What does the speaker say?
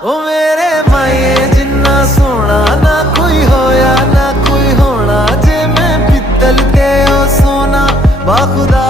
ओ मेरे माए जिन्ना सोना ना कोई होया ना कोई होना, जे मैं पित्तल ते ओ सोना बा खुदा